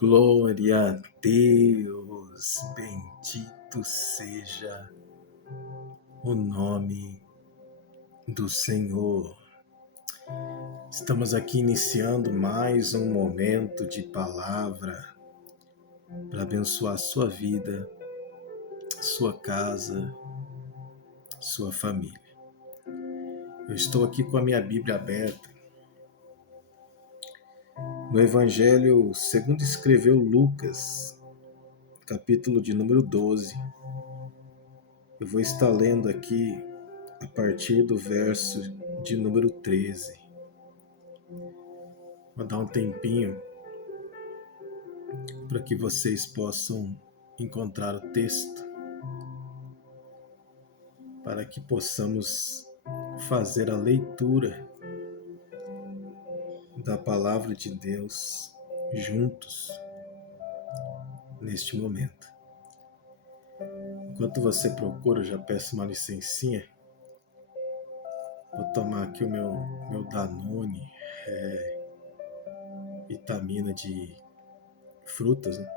Glória a Deus, bendito seja o nome do Senhor. Estamos aqui iniciando mais um momento de palavra para abençoar sua vida, sua casa, sua família. Eu estou aqui com a minha Bíblia aberta no Evangelho segundo escreveu Lucas, capítulo de número 12. Eu vou estar lendo aqui a partir do verso de número 13. Vou dar um tempinho para que vocês possam encontrar o texto, para que possamos fazer a leitura da palavra de Deus juntos neste momento. Enquanto você procura, eu já peço uma licencinha. Vou tomar aqui o meu Danone, vitamina de frutas, né?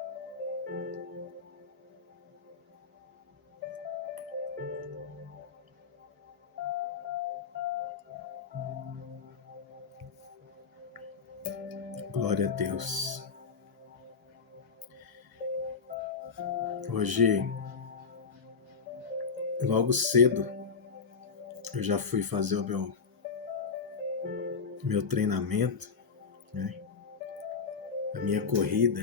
Glória a Deus. Hoje, logo cedo, eu já fui fazer o meu treinamento, né? A minha corrida,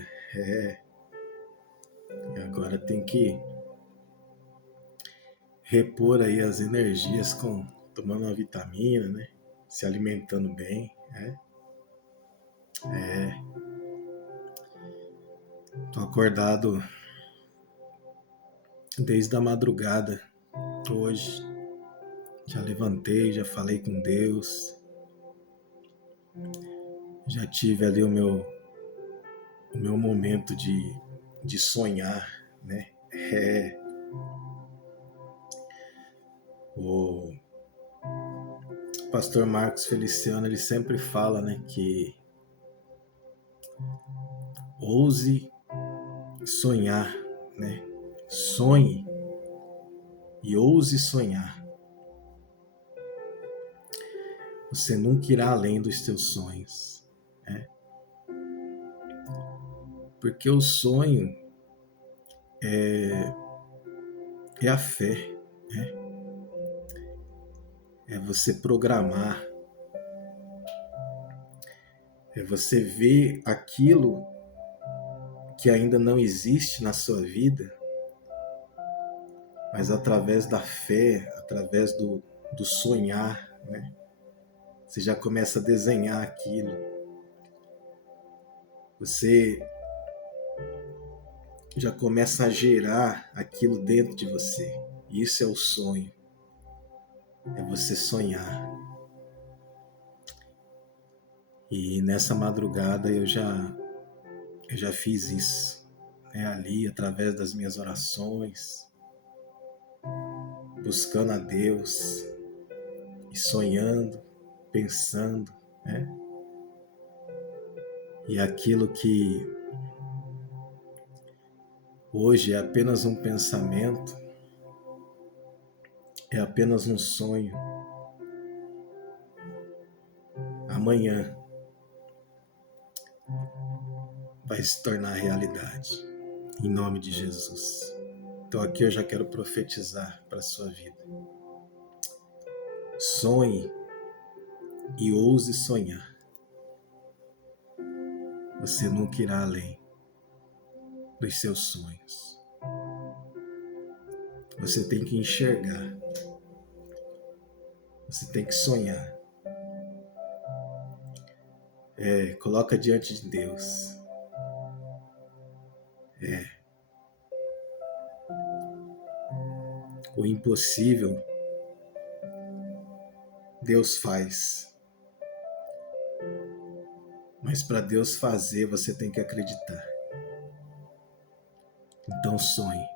e agora tem que repor aí as energias tomando uma vitamina, né? Se alimentando bem, né? Tô acordado desde a madrugada hoje. Já levantei, já falei com Deus. Já tive ali o meu momento de sonhar, né? O pastor Marcos Feliciano, ele sempre fala, né, que ouse sonhar, né? Sonhe e ouse sonhar. Você nunca irá além dos seus sonhos, né? Porque o sonho é a fé, né? É você programar, é você ver aquilo que ainda não existe na sua vida, mas através da fé, através do sonhar, né? Você já começa a desenhar aquilo. Você já começa a gerar aquilo dentro de você. Isso é o sonho. É você sonhar. E nessa madrugada eu já fiz isso, né? Ali, através das minhas orações, buscando a Deus e sonhando, pensando, né? E aquilo que hoje é apenas um pensamento, é apenas um sonho. Amanhã vai se tornar realidade, em nome de Jesus. Então aqui eu já quero profetizar para a sua vida. Sonhe e ouse sonhar. Você nunca irá além dos seus sonhos. Você tem que enxergar. Você tem que sonhar. Coloca diante de Deus. O impossível Deus faz. Mas para Deus fazer, você tem que acreditar. Então sonhe.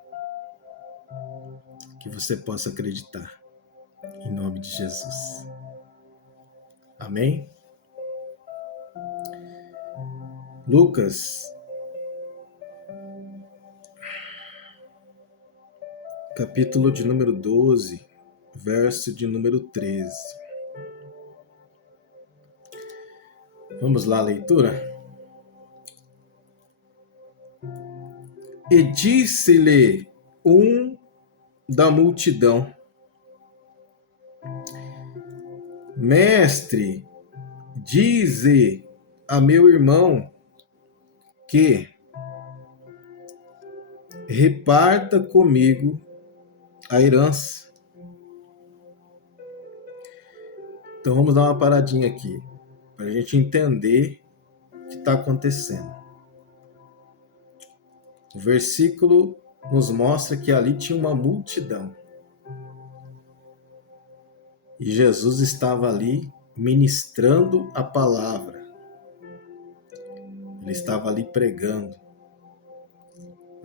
Que você possa acreditar. Em nome de Jesus. Amém? Lucas capítulo de número 12, verso de número 13. Vamos lá, a leitura? E disse-lhe um da multidão: Mestre, dize a meu irmão que reparta comigo a herança. Então vamos dar uma paradinha aqui, para a gente entender o que está acontecendo. O versículo nos mostra que ali tinha uma multidão. E Jesus estava ali ministrando a palavra. Ele estava ali pregando,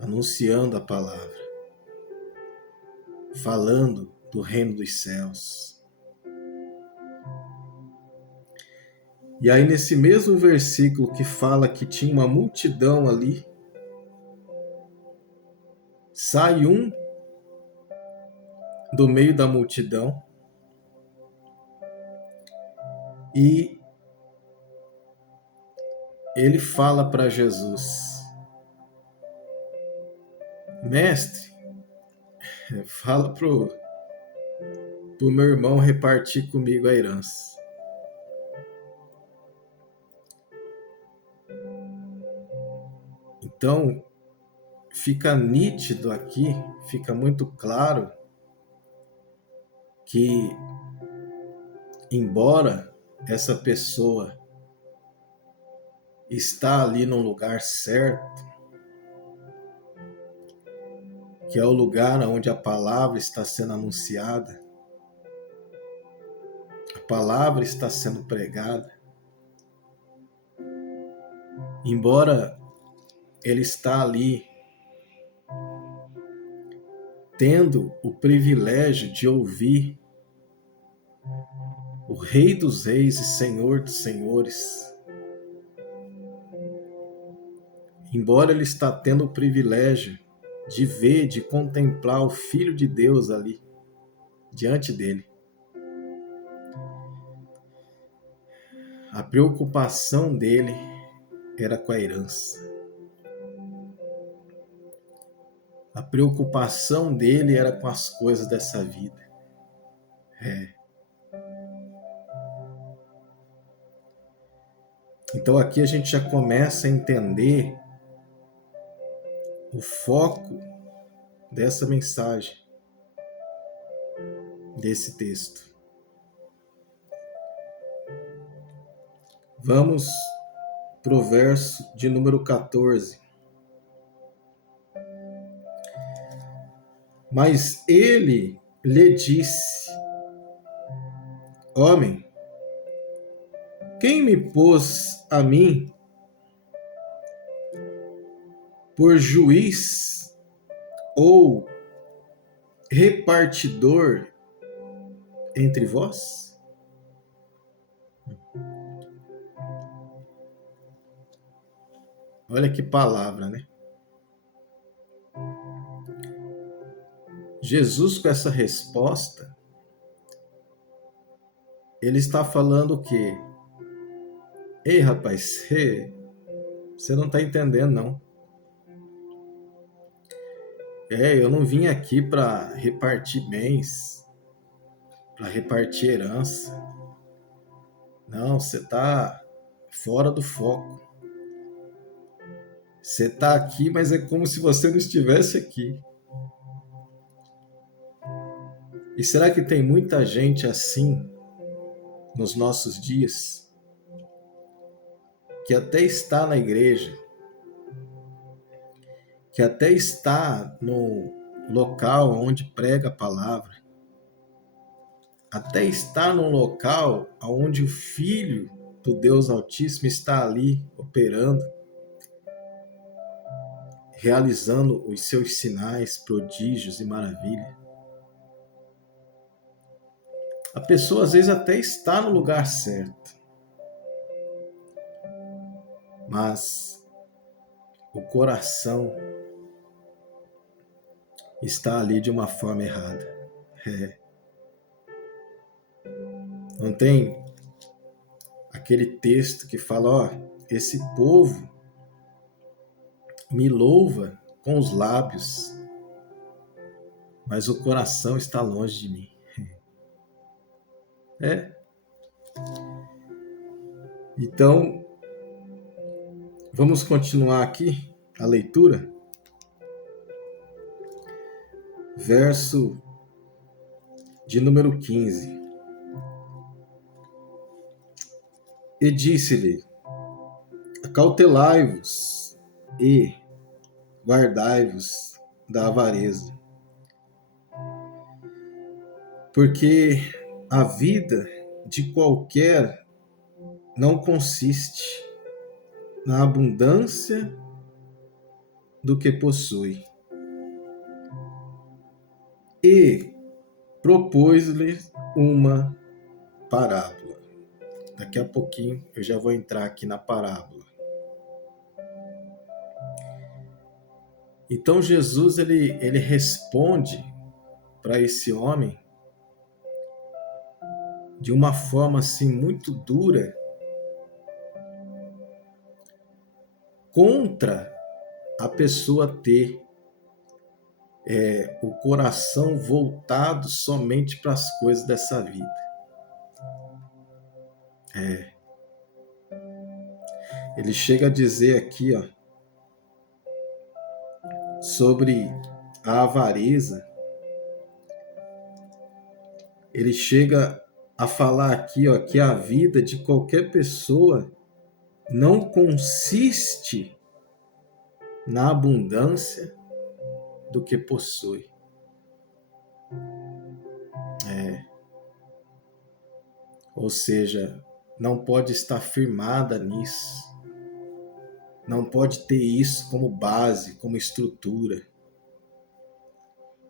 anunciando a palavra, falando do reino dos céus. E aí, nesse mesmo versículo que fala que tinha uma multidão ali, sai um do meio da multidão e ele fala para Jesus: Mestre, fala pro meu irmão repartir comigo a herança. Então, fica nítido aqui, fica muito claro que, embora essa pessoa está ali no lugar certo, que é o lugar onde a palavra está sendo anunciada, a palavra está sendo pregada, embora ele está ali tendo o privilégio de ouvir o Rei dos Reis e Senhor dos Senhores, embora ele está tendo o privilégio de ver, de contemplar o Filho de Deus ali, diante dele, a preocupação dele era com a herança. A preocupação dele era com as coisas dessa vida. Então aqui a gente já começa a entender o foco dessa mensagem, desse texto. Vamos para o verso de número 14. Mas ele lhe disse: Homem, quem me pôs a mim por juiz ou repartidor entre vós? Olha que palavra, né? Jesus, com essa resposta, ele está falando o quê? Ei, rapaz, você não está entendendo, não. Eu não vim aqui para repartir bens, para repartir herança. Não, você está fora do foco. Você está aqui, mas é como se você não estivesse aqui. E será que tem muita gente assim nos nossos dias, que até está na igreja, que até está no local onde prega a palavra, até está no local onde o Filho do Deus Altíssimo está ali operando, realizando os seus sinais, prodígios e maravilhas. A pessoa às vezes até está no lugar certo, mas o coração está ali de uma forma errada. Não tem aquele texto que fala, ó, esse povo me louva com os lábios, mas o coração está longe de mim. Então, vamos continuar aqui a leitura. Verso de número 15. E disse-lhe: acautelai-vos e guardai-vos da avareza, porque a vida de qualquer não consiste na abundância do que possui. E propôs-lhe uma parábola. Daqui a pouquinho eu já vou entrar aqui na parábola. Então Jesus ele responde para esse homem de uma forma assim muito dura contra a pessoa ter o coração voltado somente para as coisas dessa vida. Ele chega a dizer aqui, ó, sobre a avareza. Ele chega a falar aqui, ó, que a vida de qualquer pessoa não consiste na abundância do que possui. Ou seja, não pode estar firmada nisso. Não pode ter isso como base, como estrutura,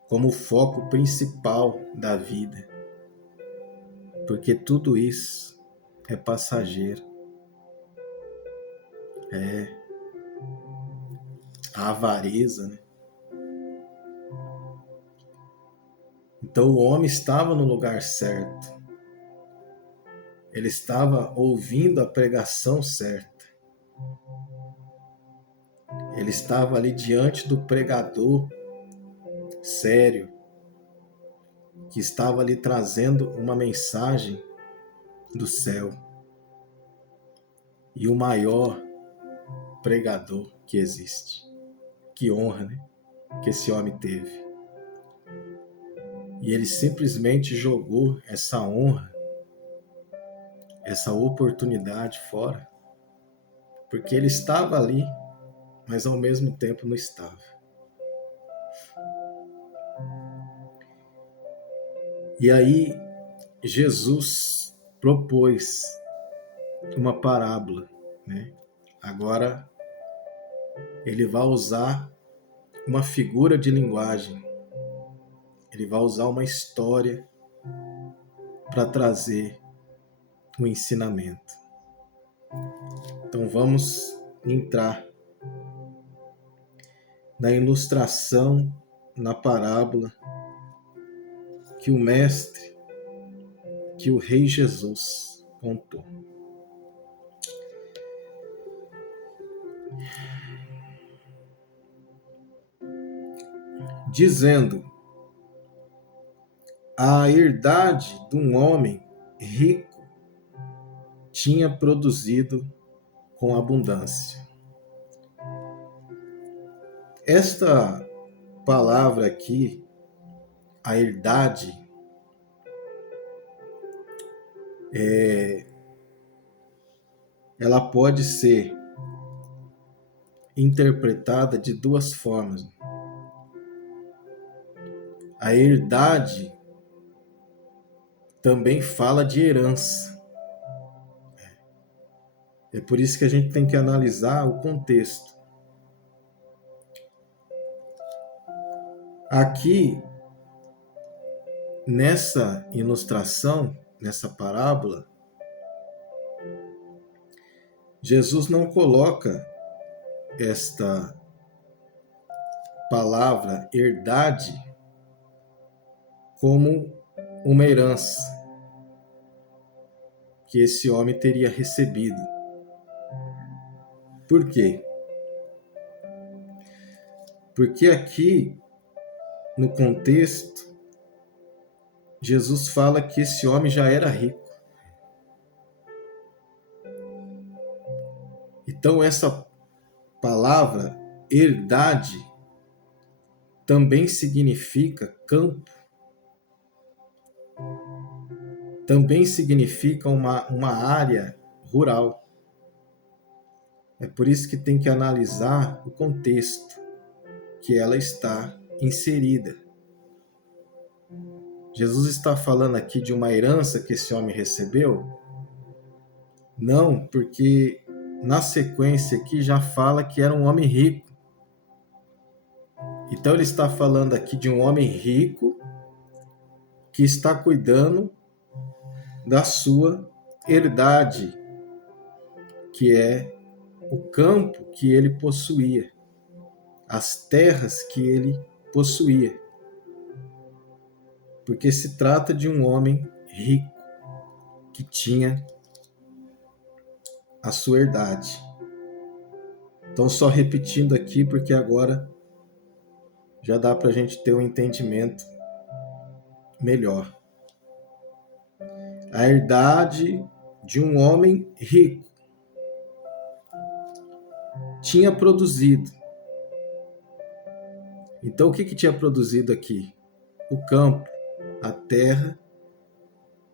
como foco principal da vida. Porque tudo isso é passageiro. A avareza, né? Então o homem estava no lugar certo. Ele estava ouvindo a pregação certa. Ele estava ali diante do pregador sério, que estava ali trazendo uma mensagem do céu. E o maior pregador que existe. Que honra, né? Que esse homem teve. E ele simplesmente jogou essa honra, essa oportunidade fora, porque ele estava ali, mas ao mesmo tempo não estava. E aí Jesus propôs uma parábola, né? Agora ele vai usar uma figura de linguagem, ele vai usar uma história para trazer um ensinamento. Então vamos entrar na ilustração, na parábola que o mestre, que o Rei Jesus contou. Dizendo: a herdade de um homem rico tinha produzido com abundância. Esta palavra aqui, a herdade, ela pode ser interpretada de duas formas. A herdade também fala de herança. É por isso que a gente tem que analisar o contexto. Aqui, nessa ilustração, nessa parábola, Jesus não coloca palavra herdade como uma herança que esse homem teria recebido. Por quê? Porque aqui, no contexto, Jesus fala que esse homem já era rico. Então, essa palavra herdade também significa campo, também significa uma área rural. É por isso que tem que analisar o contexto que ela está inserida. Jesus está falando aqui de uma herança que esse homem recebeu? Não, porque na sequência aqui já fala que era um homem rico. Então ele está falando aqui de um homem rico que está cuidando da sua herdade, que é o campo que ele possuía, as terras que ele possuía. Porque se trata de um homem rico que tinha a sua herdade. Então, só repetindo aqui, porque agora já dá para a gente ter um entendimento melhor. A herdade de um homem rico tinha produzido. Então, o que tinha produzido aqui? O campo, a terra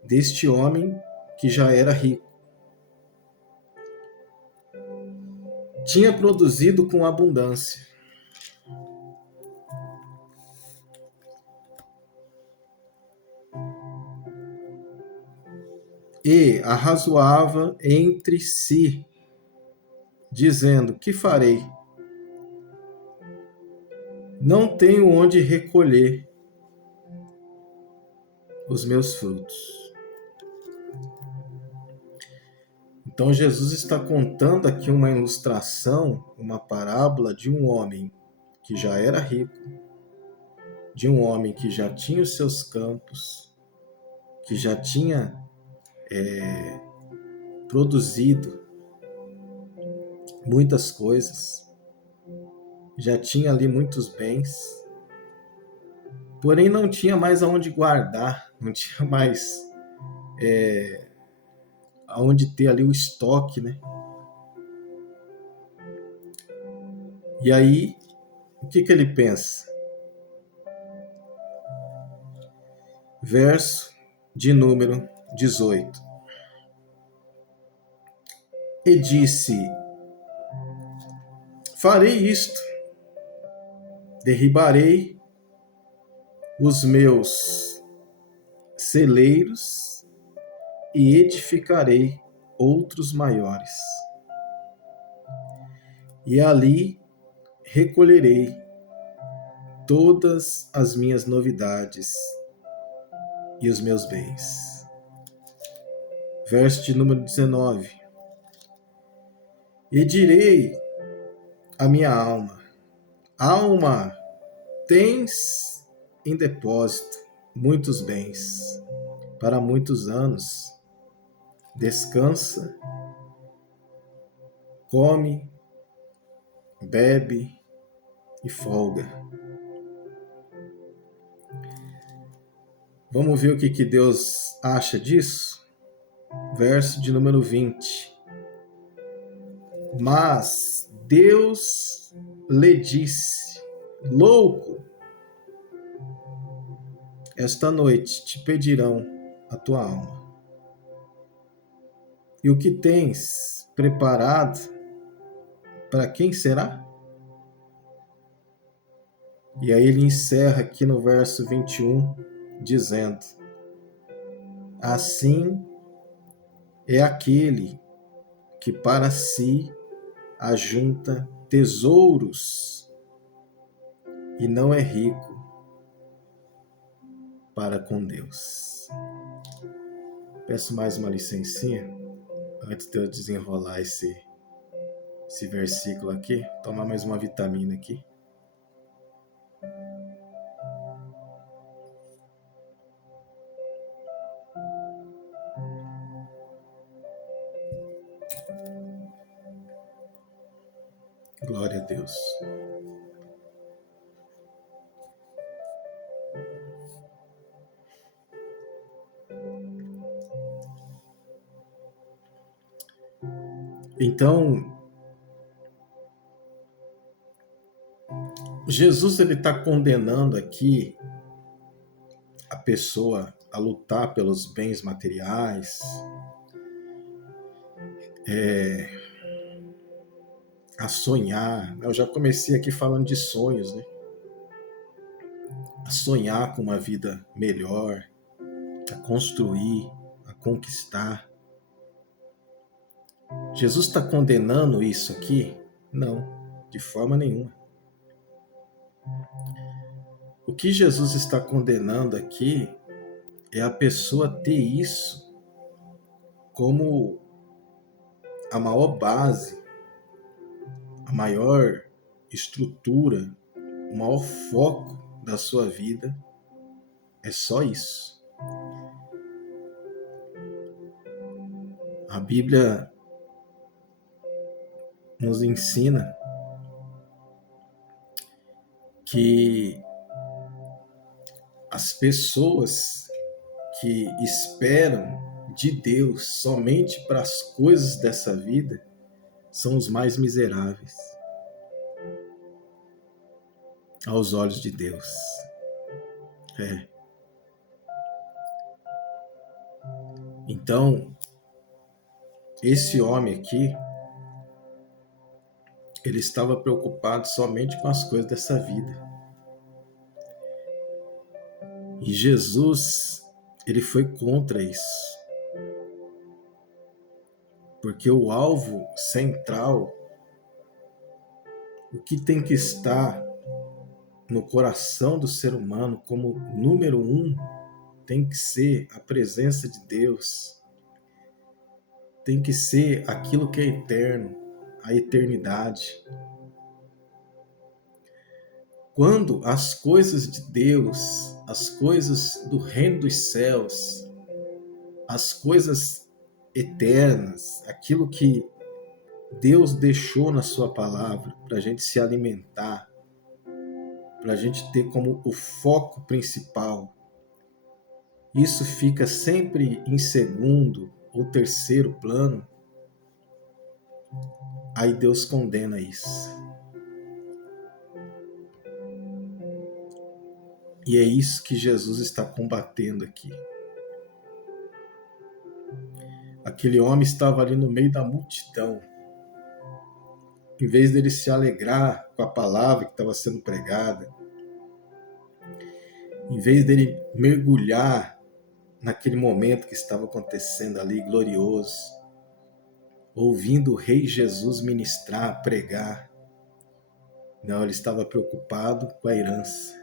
deste homem que já era rico. Tinha produzido com abundância. E arrazoava entre si, dizendo: que farei? Não tenho onde recolher os meus frutos. Então Jesus está contando aqui uma ilustração, uma parábola de um homem que já era rico, de um homem que já tinha os seus campos, que já tinha produzido muitas coisas, já tinha ali muitos bens, porém não tinha mais aonde guardar, não tinha mais aonde ter ali o estoque, né? E aí, o que ele pensa? Verso de número 18. E disse: farei isto, derribarei os meus celeiros e edificarei outros maiores. E ali recolherei todas as minhas novidades e os meus bens. Verso de número 19. E direi à minha alma: alma, tens em depósito muitos bens para muitos anos. Descansa, come, bebe e folga. Vamos ver o que Deus acha disso? Verso de número 20. Mas Deus lhe disse: louco, esta noite te pedirão a tua alma. E o que tens preparado, para quem será? E aí ele encerra aqui no verso 21, dizendo: assim é aquele que para si ajunta tesouros e não é rico para com Deus. Peço mais uma licencinha antes de eu desenrolar esse versículo aqui. Tomar mais uma vitamina aqui. Glória a Deus. Então, Jesus ele está condenando aqui a pessoa a lutar pelos bens materiais, a sonhar. Eu já comecei aqui falando de sonhos, né? A sonhar com uma vida melhor, a construir, a conquistar. Jesus está condenando isso aqui? Não, de forma nenhuma. O que Jesus está condenando aqui é a pessoa ter isso como a maior base, a maior estrutura, o maior foco da sua vida. É só isso. A Bíblia nos ensina que as pessoas que esperam de Deus somente para as coisas dessa vida são os mais miseráveis aos olhos de Deus. Então, esse homem aqui, ele estava preocupado somente com as coisas dessa vida. E Jesus, ele foi contra isso. Porque o alvo central, o que tem que estar no coração do ser humano como número 1, tem que ser a presença de Deus. Tem que ser aquilo que é eterno, a eternidade. Quando as coisas de Deus, as coisas do reino dos céus, as coisas eternas, aquilo que Deus deixou na sua palavra para a gente se alimentar, para a gente ter como o foco principal, isso fica sempre em segundo ou terceiro plano, aí Deus condena isso. E é isso que Jesus está combatendo aqui. Aquele homem estava ali no meio da multidão. Em vez dele se alegrar com a palavra que estava sendo pregada, em vez dele mergulhar naquele momento que estava acontecendo ali, glorioso, ouvindo o Rei Jesus ministrar, pregar, não, ele estava preocupado com a herança.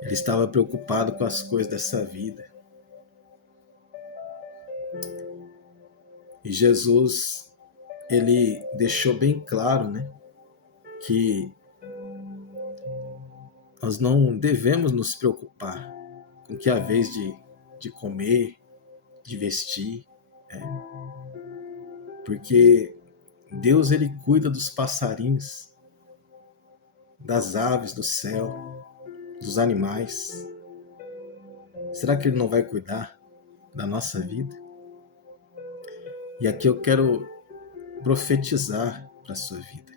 Ele estava preocupado com as coisas dessa vida. E Jesus, ele deixou bem claro, né, que nós não devemos nos preocupar com o que é a vez de comer, de vestir, porque Deus, ele cuida dos passarinhos, das aves do céu, dos animais. Será que ele não vai cuidar da nossa vida? E aqui eu quero profetizar para a sua vida.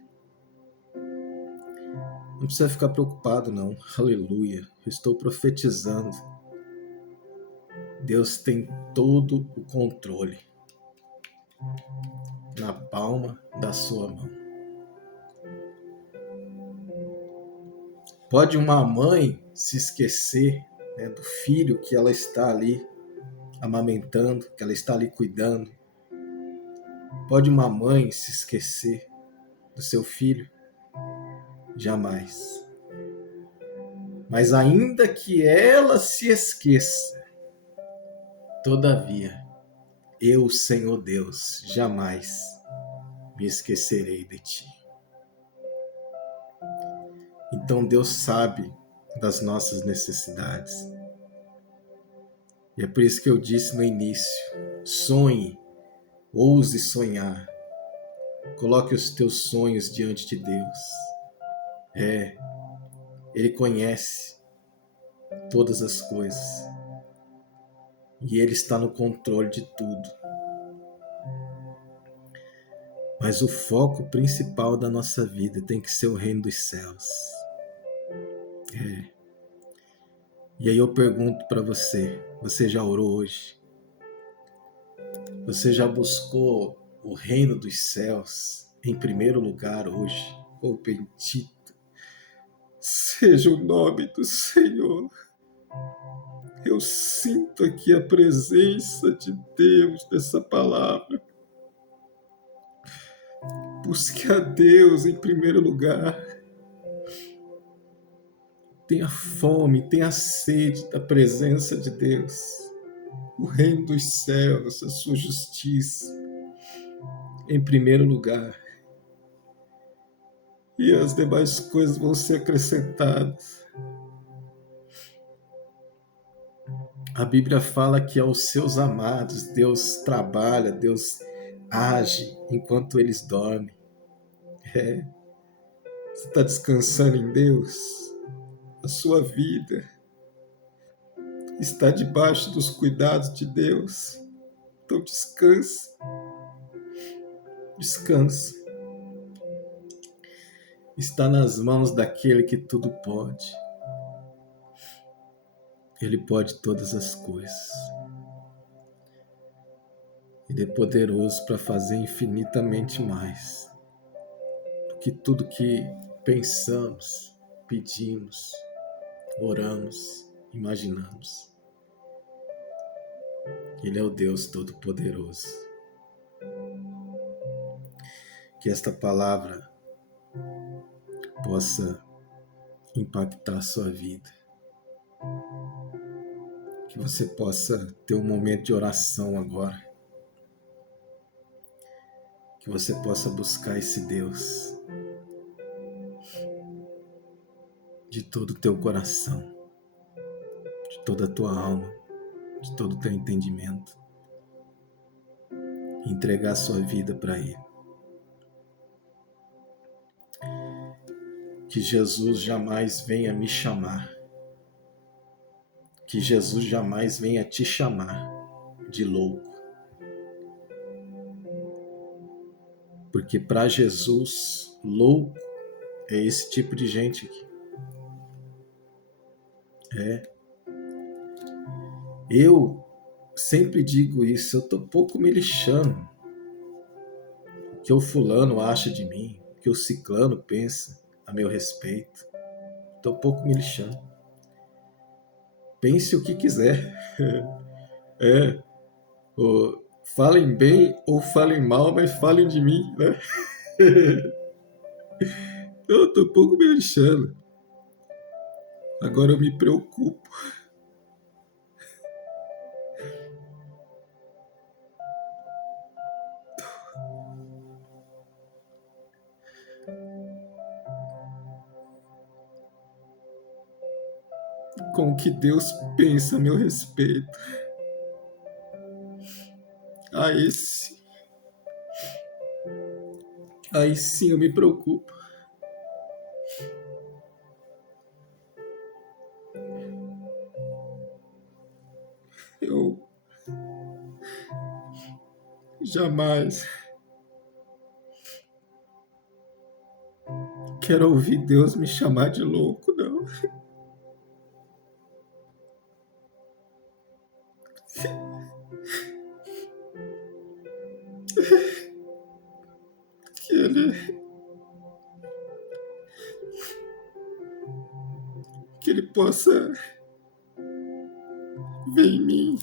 Não precisa ficar preocupado, não. Aleluia. Eu estou profetizando. Deus tem todo o controle na palma da sua mão. Pode uma mãe se esquecer, né, do filho que ela está ali amamentando, que ela está ali cuidando. Pode uma mãe se esquecer do seu filho? Jamais. Mas ainda que ela se esqueça, todavia, eu, Senhor Deus, jamais me esquecerei de ti. Então Deus sabe das nossas necessidades. E é por isso que eu disse no início, sonhe, ouse sonhar, Coloque os teus sonhos diante de Deus. Ele conhece todas as coisas. E Ele está no controle de tudo. Mas o foco principal da nossa vida tem que ser o reino dos céus. E aí eu pergunto para você, você já orou hoje? Você já buscou o reino dos céus em primeiro lugar hoje? Oh, bendito seja o nome do Senhor. Eu sinto aqui a presença de Deus nessa palavra. Busque a Deus em primeiro lugar. Tenha fome, tenha sede da presença de Deus. O reino dos céus, a sua justiça em primeiro lugar. E as demais coisas vão ser acrescentadas. A Bíblia fala que aos seus amados Deus trabalha, Deus age enquanto eles dormem. Você está descansando em Deus? A sua vida está debaixo dos cuidados de Deus. Então descanse. Descanse. Está nas mãos daquele que tudo pode. Ele pode todas as coisas. Ele é poderoso para fazer infinitamente mais do que tudo que pensamos, pedimos, oramos, imaginamos. Ele é o Deus Todo-Poderoso. Que esta palavra possa impactar a sua vida. Que você possa ter um momento de oração agora. Que você possa buscar esse Deus de todo o teu coração, de toda a tua alma, de todo o teu entendimento. E entregar a sua vida para Ele. Que Jesus jamais venha me chamar. Que Jesus jamais venha te chamar de louco. Porque para Jesus, louco é esse tipo de gente aqui. Eu sempre digo isso, eu tô pouco me lixando. O que o fulano acha de mim, o que o ciclano pensa a meu respeito. Tô pouco me lixando. Pense o que quiser. Falem bem ou falem mal, mas falem de mim, né? Eu tô pouco me lixando. Agora eu me preocupo. Com o que Deus pensa a meu respeito. Aí sim eu me preocupo. Eu jamais quero ouvir Deus me chamar de louco, não. Que Ele possa ver em mim.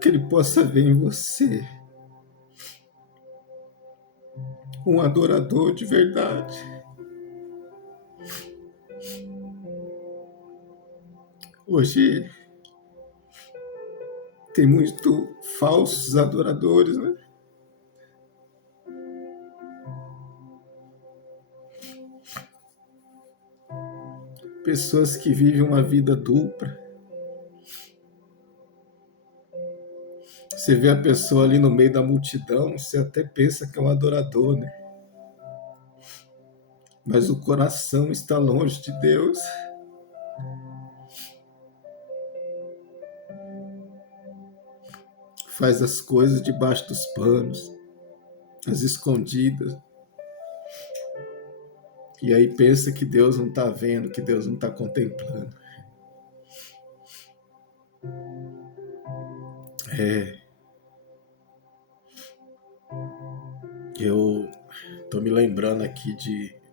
Que Ele possa ver em você um adorador de verdade. Hoje tem muito falsos adoradores, né? Pessoas que vivem uma vida dupla. Você vê a pessoa ali no meio da multidão, você até pensa que é um adorador, né? Mas o coração está longe de Deus. Faz as coisas debaixo dos panos, as escondidas. E aí pensa que Deus não está vendo, que Deus não está contemplando. Eu tô me lembrando aqui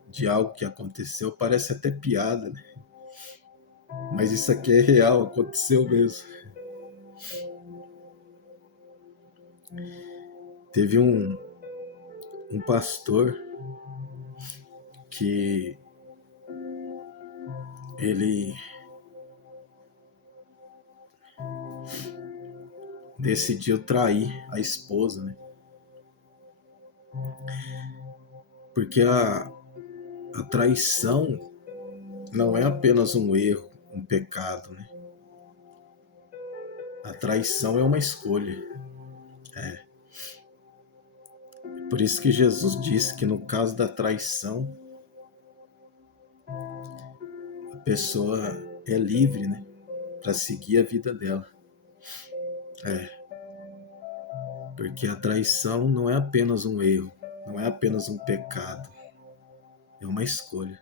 de algo que aconteceu, parece até piada, né? Mas isso aqui é real, aconteceu mesmo. Teve um pastor que ele decidiu trair a esposa, né? Porque a traição não é apenas um erro, um pecado, né? A traição é uma escolha. Por isso que Jesus disse que no caso da traição, a pessoa é livre, né? Para seguir a vida dela. Porque a traição não é apenas um erro, não é apenas um pecado, é uma escolha.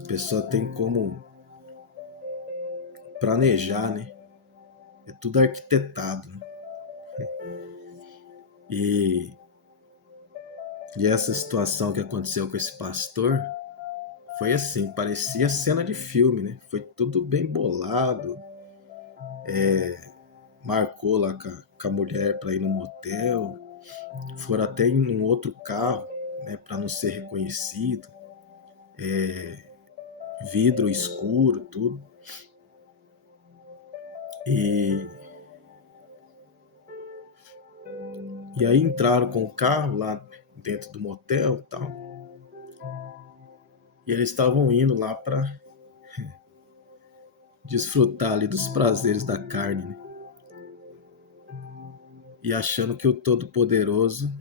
A pessoa tem como planejar, né? É tudo arquitetado. Né? E essa situação que aconteceu com esse pastor foi assim, parecia cena de filme, né? Foi tudo bem bolado. Marcou lá com a mulher para ir no motel. Foram até em um outro carro, né? Para não ser reconhecido. Vidro escuro, tudo. E aí entraram com o carro lá dentro do motel e tal. E eles estavam indo lá para desfrutar ali dos prazeres da carne, né? E achando que o Todo-Poderoso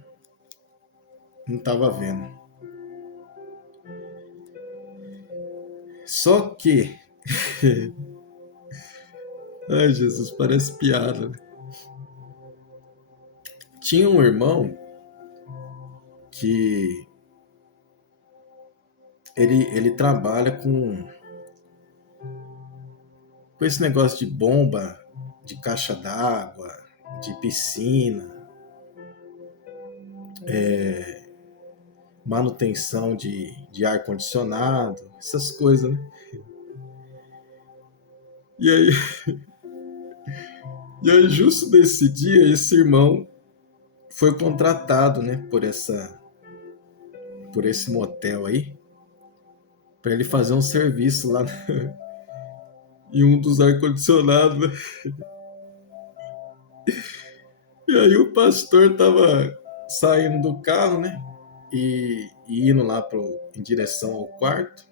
não estava vendo. Só que... Ai, Jesus, parece piada, né? Tinha um irmão que ele trabalha com esse negócio de bomba, de caixa d'água, de piscina, manutenção de ar-condicionado, essas coisas, né? E aí, justo nesse dia, esse irmão foi contratado, né, por esse motel aí, para ele fazer um serviço lá em um dos ar-condicionados, né? E aí o pastor tava saindo do carro, né, e indo lá em direção ao quarto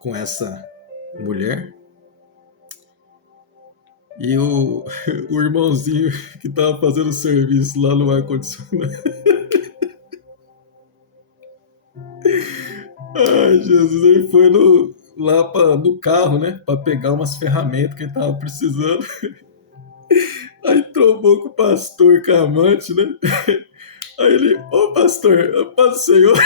com essa mulher. E o irmãozinho que tava fazendo o serviço lá no ar-condicionado. Ai, Jesus, ele foi lá no carro, né? Pra pegar umas ferramentas que ele tava precisando. Aí trombou com o pastor Camante, né? Aí ele, ô pastor, a paz do Senhor.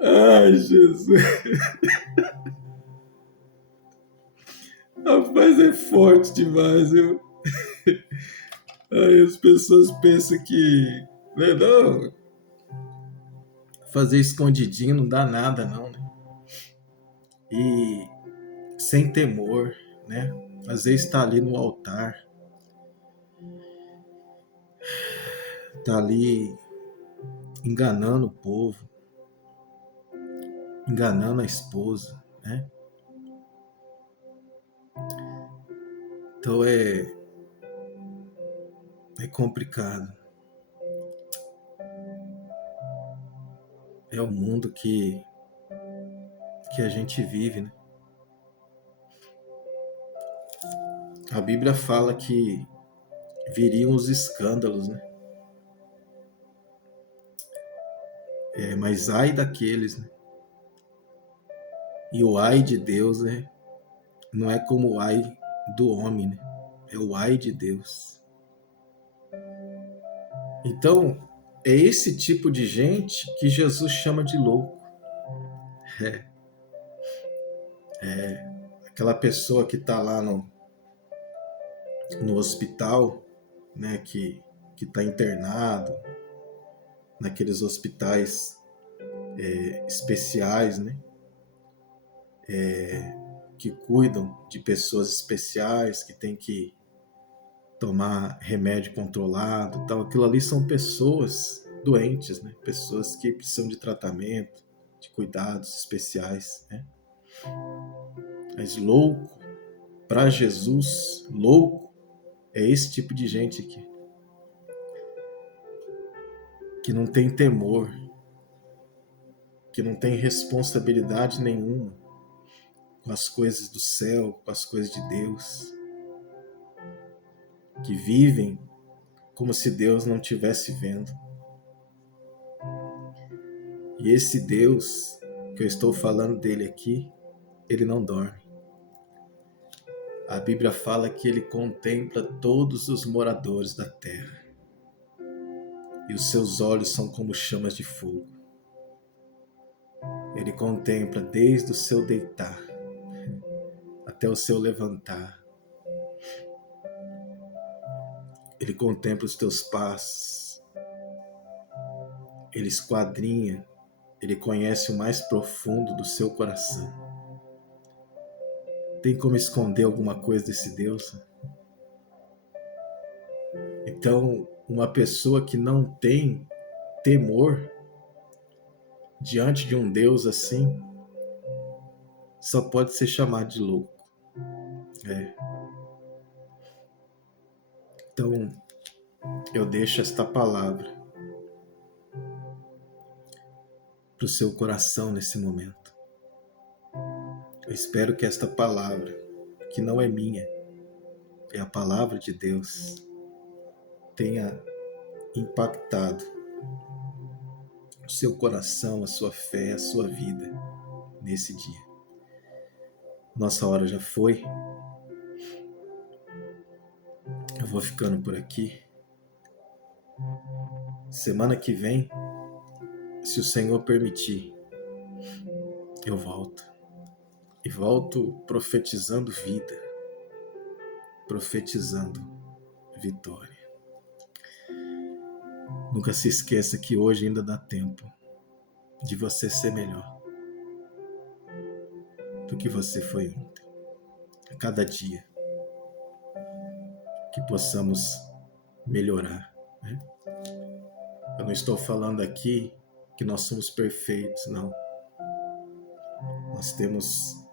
Ai, Jesus. Rapaz, é forte demais, viu? Aí as pessoas pensam que, né, não, fazer escondidinho não dá nada, não, né? E sem temor, né? Às vezes tá ali no altar, tá ali enganando o povo, enganando a esposa, né? Então é complicado. É o mundo que que a gente vive, né? A Bíblia fala que viriam os escândalos, né? Mas ai daqueles, né? E o ai de Deus, né? Não é como o ai do homem, né? É o ai de Deus. Então, é esse tipo de gente que Jesus chama de louco. Aquela pessoa que está lá no hospital, né? Que está internado, naqueles hospitais especiais, né? Que cuidam de pessoas especiais, que tem que tomar remédio controlado, tal. Aquilo ali são pessoas doentes, né? Pessoas que precisam de tratamento, de cuidados especiais, né? Mas louco, para Jesus, louco é esse tipo de gente aqui, que não tem temor, que não tem responsabilidade nenhuma com as coisas do céu, com as coisas de Deus, que vivem como se Deus não estivesse vendo. E esse Deus que eu estou falando dele aqui, ele não dorme. A Bíblia fala que ele contempla todos os moradores da terra. E os seus olhos são como chamas de fogo. Ele contempla desde o seu deitar até o seu levantar. Ele contempla os teus passos. Ele esquadrinha. Ele conhece o mais profundo do seu coração. Tem como esconder alguma coisa desse Deus? Então, uma pessoa que não tem temor diante de um Deus assim, só pode ser chamado de louco. Então, eu deixo esta palavra para o seu coração nesse momento. Eu espero que esta palavra, que não é minha, é a palavra de Deus, tenha impactado o seu coração, a sua fé, a sua vida nesse dia. Nossa hora já foi. Eu vou ficando por aqui. Semana que vem, se o Senhor permitir, eu volto. E volto profetizando vida, profetizando vitória. Nunca se esqueça que hoje ainda dá tempo de você ser melhor do que você foi ontem. A cada dia que possamos melhorar, né? Eu não estou falando aqui que nós somos perfeitos, não. Nós temos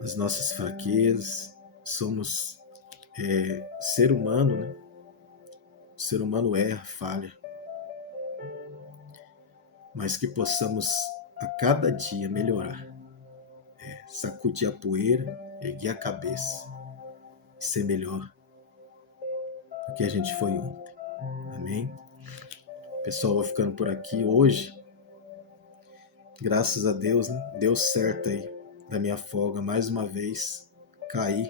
as nossas fraquezas, somos ser humano, né? O ser humano erra, falha. Mas que possamos a cada dia melhorar. Sacudir a poeira, erguer a cabeça e ser melhor do que a gente foi ontem. Amém? Pessoal, vou ficando por aqui hoje. Graças a Deus, né? Deu certo aí da minha folga. Mais uma vez, caí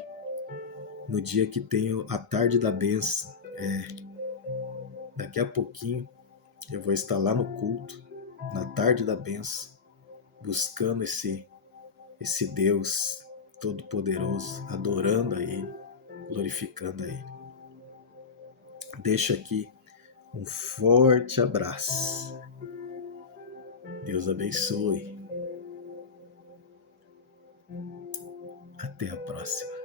no dia que tenho a tarde da bênção. Daqui a pouquinho eu vou estar lá no culto, na tarde da bênção, buscando esse Deus Todo-Poderoso, adorando a Ele, glorificando a Ele. Deixo aqui um forte abraço. Deus abençoe. Até a próxima.